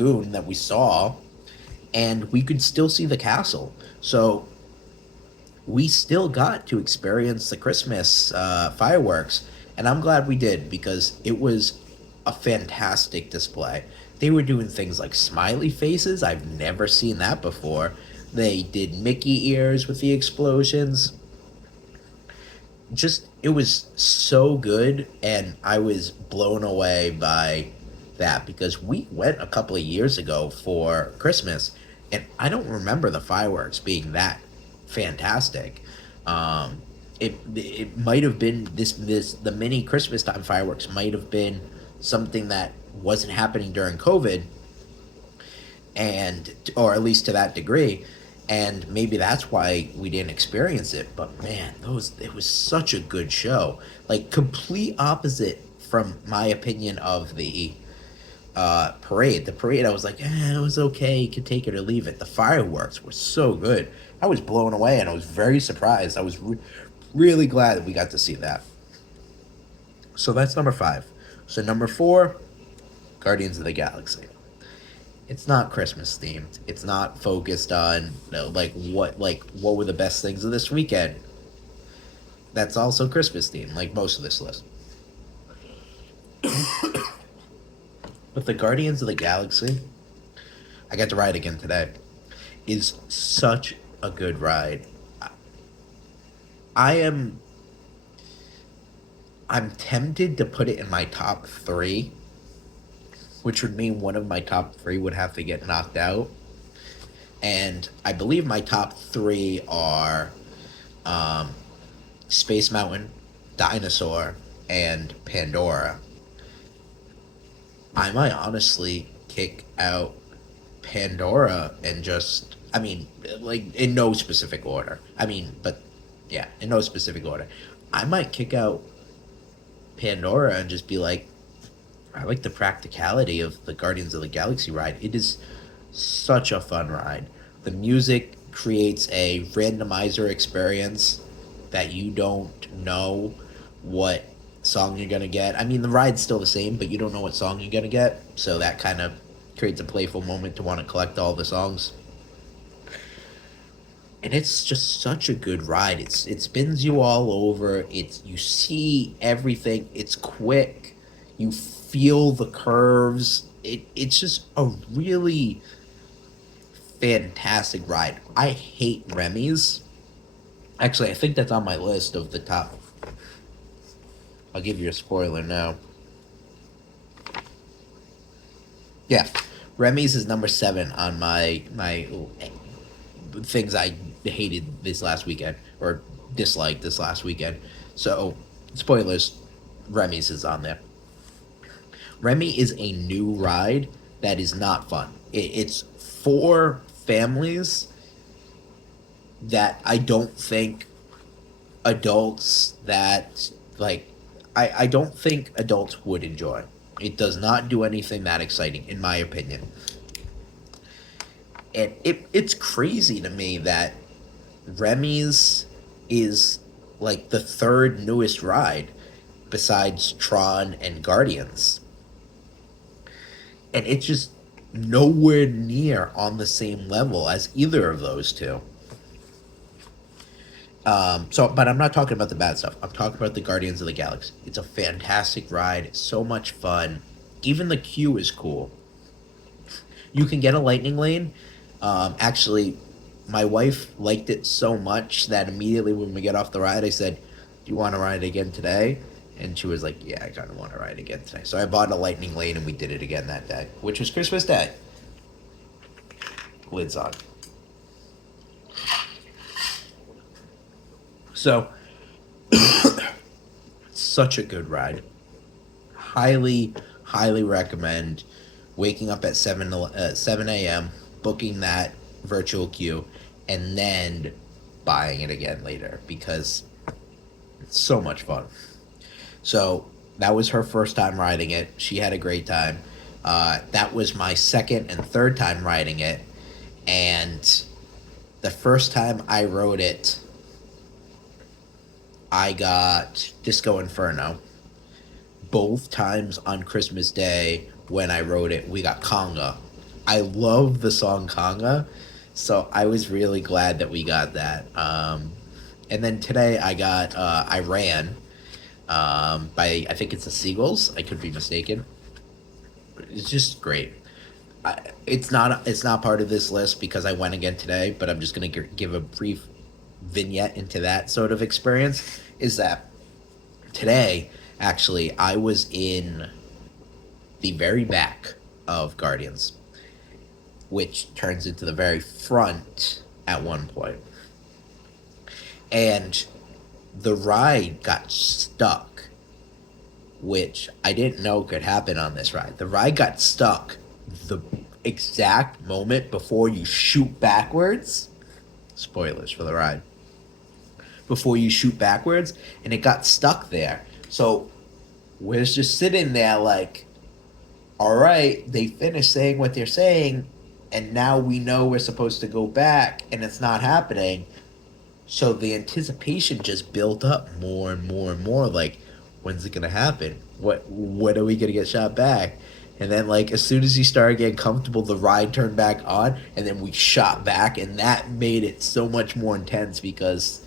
lagoon that we saw, and we could still see the castle. So we still got to experience the Christmas fireworks, and I'm glad we did because it was a fantastic display. They were doing things like smiley faces. I've never seen that before. They did Mickey ears with the explosions. Just, it was so good, and I was blown away by that because we went a couple of years ago for Christmas, and I don't remember the fireworks being that fantastic. It might have been this the mini Christmas time fireworks might have been something that wasn't happening during COVID, and or at least to that degree, and maybe that's why we didn't experience it. But man, those it was such a good show. Like, complete opposite from my opinion of the parade. The parade, I was like, it was okay, you could take it or leave it. The fireworks were so good. I was blown away, and I was very surprised. I was really glad that we got to see that. So that's number five. So number four, Guardians of the Galaxy. It's not Christmas themed. It's not focused on, what were the best things of this weekend. That's also Christmas themed, like most of this list. But the Guardians of the Galaxy, I got to ride again today, is such a good ride. I am I'm tempted to put it in my top three, which would mean one of my top three would have to get knocked out. And I believe my top three are um, Space Mountain, Dinosaur, and Pandora. I might honestly kick out Pandora and just, I mean, like, in no specific order. I mean, but yeah, in no specific order. I might kick out Pandora and just be like, I like the practicality of the Guardians of the Galaxy ride. It is such a fun ride. The music creates a randomizer experience that you don't know what song you're gonna get. I mean, the ride's still the same, but you don't know what song you're gonna get, so that kind of creates a playful moment to want to collect all the songs. And it's just such a good ride. It spins you all over. It's you see everything. It's quick. You feel the curves. It's just a really fantastic ride. I hate Remy's. Actually, I think that's on my list of the top. I'll give you a spoiler now. Yeah, Remy's is number seven on my things I hated this last weekend or disliked this last weekend. So, spoilers, Remy's is on there. Remy is a new ride that is not fun. It's for families that I don't think adults that like I don't think adults would enjoy. It does not do anything that exciting, in my opinion. And it's crazy to me that Remy's is like the third newest ride besides Tron and Guardians. And it's just nowhere near on the same level as either of those two. But I'm not talking about the bad stuff. I'm talking about the Guardians of the Galaxy. It's a fantastic ride. It's so much fun. Even the queue is cool. You can get a lightning lane. Actually, my wife liked it so much that immediately when we get off the ride, I said, "Do you want to ride again today?" And she was like, "Yeah, I kind of want to ride again today." So I bought a lightning lane and we did it again that day, which was Christmas Day. Lids on. So, such a good ride. Highly, highly recommend waking up at 7 a.m., booking that virtual queue, and then buying it again later because it's so much fun. So, that was her first time riding it. She had a great time. That was my second and third time riding it. And the first time I rode it, I got Disco Inferno. Both times on Christmas Day when I rode it, we got Conga. I love the song Conga, so I was really glad that we got that. And then today I got Iran by, I think it's the Seagulls. I could be mistaken. It's just great. It's not part of this list because I went again today, but I'm just gonna give a brief vignette into that sort of experience. Is that today actually I was in the very back of Guardians, which turns into the very front at one point, and the ride got stuck, which I didn't know could happen on this ride. The ride got stuck the exact moment before you shoot backwards. Spoilers for the ride. Before you shoot backwards, and it got stuck there. So we're just sitting there like, all right, they finished saying what they're saying, and now we know we're supposed to go back, and it's not happening. So the anticipation just built up more and more and more. Like, when's it gonna happen? When are we gonna get shot back? And then, like, as soon as you started getting comfortable, the ride turned back on, and then we shot back, and that made it so much more intense because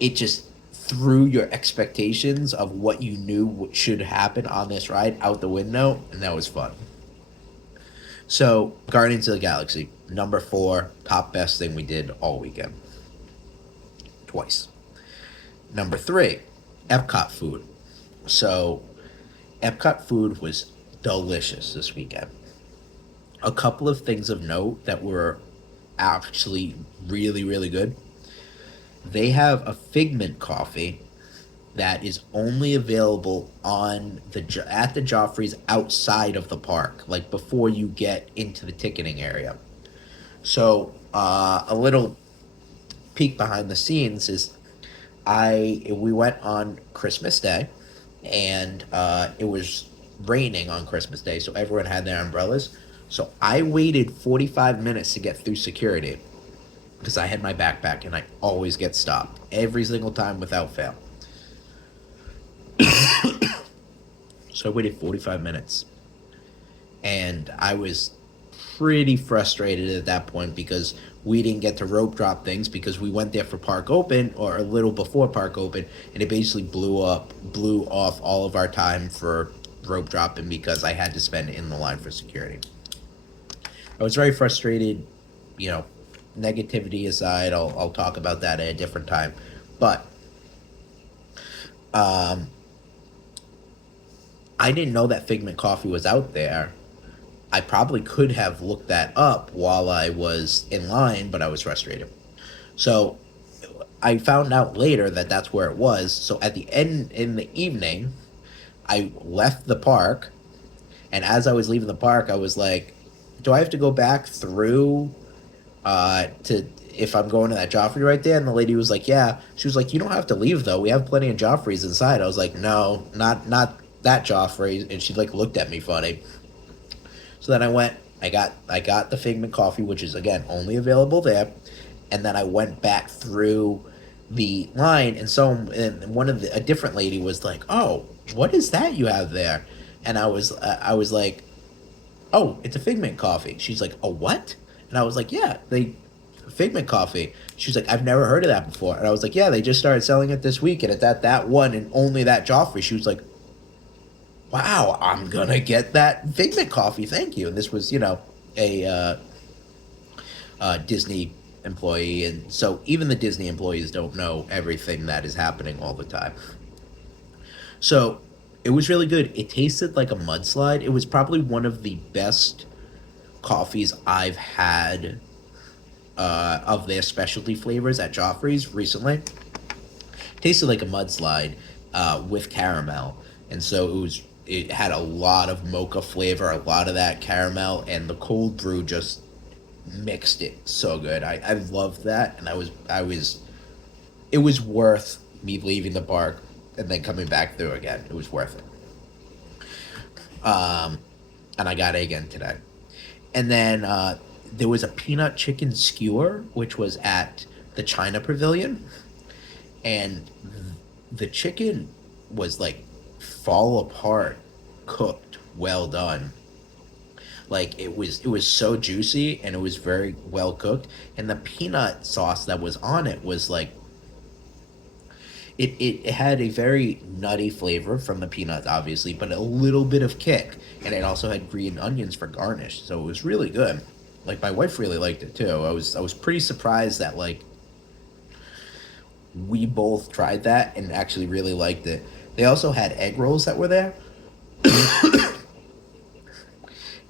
it just threw your expectations of what you knew should happen on this ride out the window, and that was fun. So, Guardians of the Galaxy, number 4, top best thing we did all weekend. Twice. Number 3, Epcot food. So, Epcot food was delicious this weekend. A couple of things of note that were actually really, really good. They have a Figment coffee that is only available on at the Joffrey's outside of the park, like before you get into the ticketing area. So a little peek behind the scenes is we went on Christmas Day, and it was raining on Christmas Day, so everyone had their umbrellas. So I waited 45 minutes to get through security because I had my backpack and I always get stopped every single time without fail. So I waited 45 minutes, and I was pretty frustrated at that point because we didn't get to rope drop things because we went there for park open or a little before park open, and it basically blew off all of our time for rope dropping because I had to spend it in the line for security. I was very frustrated, you know, negativity aside. I'll talk about that at a different time, but I didn't know that Figment coffee was out there. I probably could have looked that up while I was in line, but I was frustrated. So I found out later that that's where it was. So at the end, in the evening, I left the park, and as I was leaving the park, I was like, do I have to go back through to if I'm going to that Joffrey right there? And the lady was like, yeah. She was like, you don't have to leave though. We have plenty of Joffreys inside. I was like, no, not that Joffrey. And she like looked at me funny. So then I went. I got the Figment coffee, which is again only available there, and then I went back through the line, and a different lady was like, "Oh, what is that you have there?" And I was like, "Oh, it's a Figment coffee." She's like, "A what?" And I was like, "Yeah, they Figment coffee." She was like, "I've never heard of that before." And I was like, "Yeah, they just started selling it this week, and it's at that one and only that Joffrey." She was like, wow, I'm gonna get that Figment coffee. Thank you. And this was, a Disney employee, and so even the Disney employees don't know everything that is happening all the time. So it was really good. It tasted like a mudslide. It was probably one of the best coffees I've had of their specialty flavors at Joffrey's recently. Tasted like a mudslide with caramel, and so it had a lot of mocha flavor, a lot of that caramel, and the cold brew just mixed it so good. I loved that, and it was worth me leaving the park and then coming back through again. It was worth it. And I got it again today. And then there was a peanut chicken skewer, which was at the China Pavilion, and the chicken was like fall apart cooked, well done. Like it was so juicy and it was very well cooked. And the peanut sauce that was on it was like it had a very nutty flavor from the peanuts, obviously, but a little bit of kick. And it also had green onions for garnish, so it was really good. Like my wife really liked it too. I was pretty surprised that like we both tried that and actually really liked it. They also had egg rolls that were there,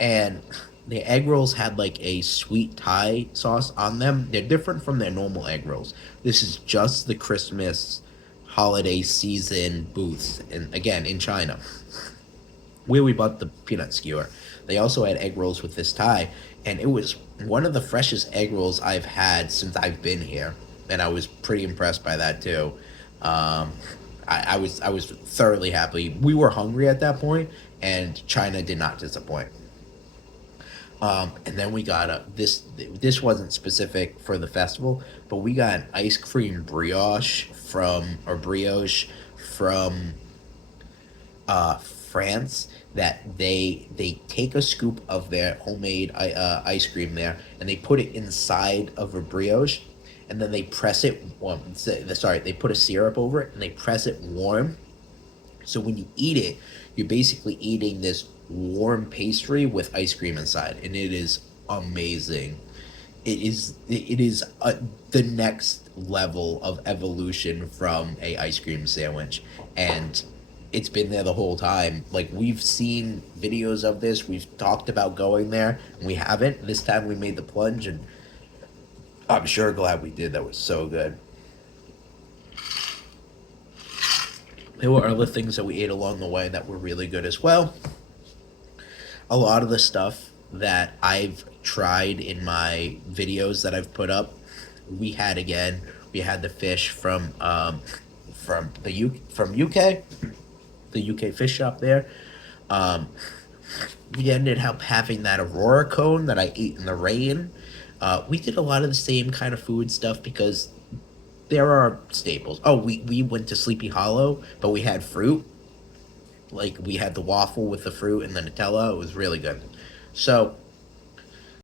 and the egg rolls had like a sweet Thai sauce on them. They're different from their normal egg rolls. This is just the Christmas holiday season booths, and again in China, where we bought the peanut skewer. They also had egg rolls with this Thai, and it was one of the freshest egg rolls I've had since I've been here, and I was pretty impressed by that too. Um, I was thoroughly happy. We were hungry at that point, and China did not disappoint. And then we got a this this wasn't specific for the festival, but we got an ice cream brioche from France, that they take a scoop of their homemade ice cream there and they put it inside of a brioche, and then they press it. Sorry, they put a syrup over it and they press it warm. So when you eat it, you're basically eating this warm pastry with ice cream inside, and it is amazing. It is the next level of evolution from a ice cream sandwich, and it's been there the whole time. Like we've seen videos of this, we've talked about going there, and we haven't. This time we made the plunge, and I'm sure glad we did. That was so good. There were other things that we ate along the way that were really good as well. A lot of the stuff that I've tried in my videos that I've put up, we had again. We had the fish from UK, the UK fish shop there. Um, we ended up having that Aurora cone that I ate in the rain. We did a lot of the same kind of food stuff because there are staples. Oh, we went to Sleepy Hollow, but we had fruit. Like we had the waffle with the fruit and the Nutella. It was really good. So